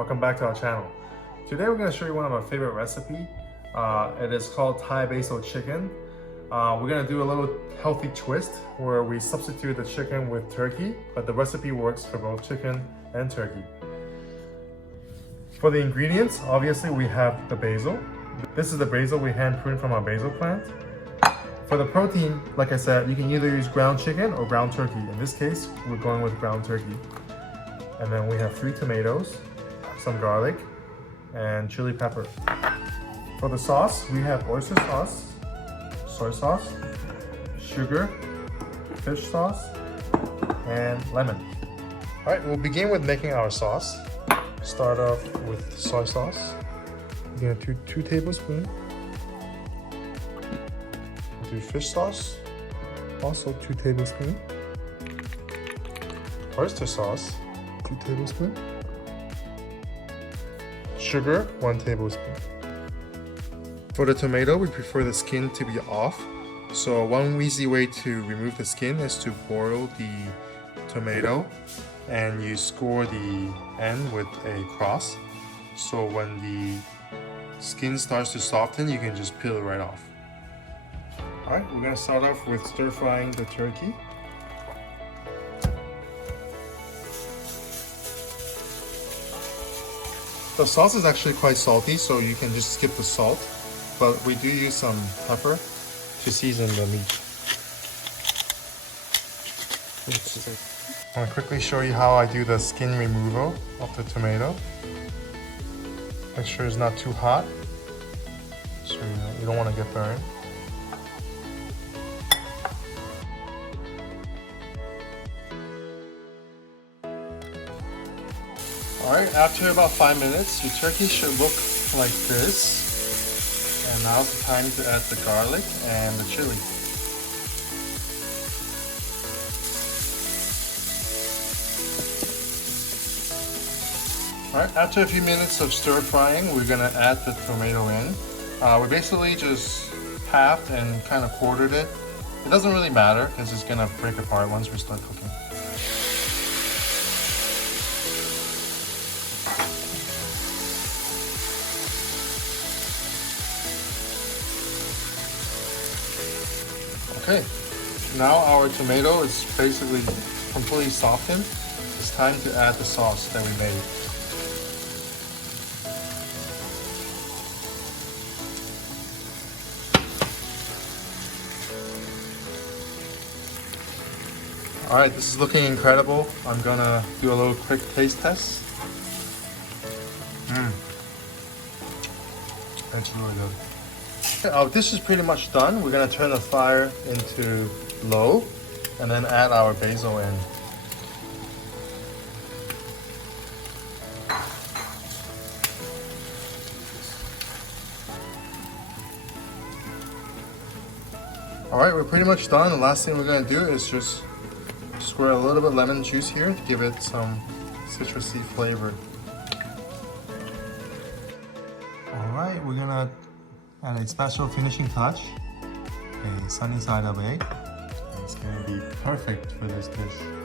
welcome back to our channel. Today we're going to show you one of our favorite recipes. It is called Thai basil chicken. We're going to do a little healthy twist where we substitute the chicken with turkey, but the recipe works for both chicken and turkey. For the ingredients, obviously we have the basil. This is the basil we hand pruned from our basil plant. For the protein, like I said, you can either use ground chicken or ground turkey. In this case, we're going with ground turkey. And then we have 3 tomatoes, some garlic, and chili pepper. For the sauce, we have oyster sauce, soy sauce, sugar, fish sauce, and lemon. All right, we'll begin with making our sauce. Start off with soy sauce. We're gonna do 2 tablespoons. Do fish sauce, also 2 tablespoons. Oyster sauce, 2 tablespoons. Sugar, 1 tablespoon. For the tomato, we prefer the skin to be off. So one easy way to remove the skin is to boil the tomato and you score the end with a cross. So when the skin starts to soften, you can just peel it right off. Alright, we're going to start off with stir frying the turkey. The sauce is actually quite salty, so you can just skip the salt, but we do use some pepper to season the meat. I want to quickly show you how I do the skin removal of the tomato. Make sure it's not too hot, so you don't want to get burned. Alright, after about 5 minutes, your turkey should look like this. And now's the time to add the garlic and the chili. Alright, after a few minutes of stir frying, we're going to add the tomato in. We basically just halved and kind of quartered it. It doesn't really matter because it's going to break apart once we start cooking. Okay, now our tomato is basically completely softened. It's time to add the sauce that we made. Alright, this is looking incredible. I'm gonna do a little quick taste test. That's really good. Our dish is pretty much done. We're going to turn the fire into low and then add our basil in. Alright, we're pretty much done. The last thing we're going to do is just squirt a little bit of lemon juice here to give it some citrusy flavor. Alright, we're going to add a special finishing touch, a sunny side up egg. It's going to be perfect for this dish.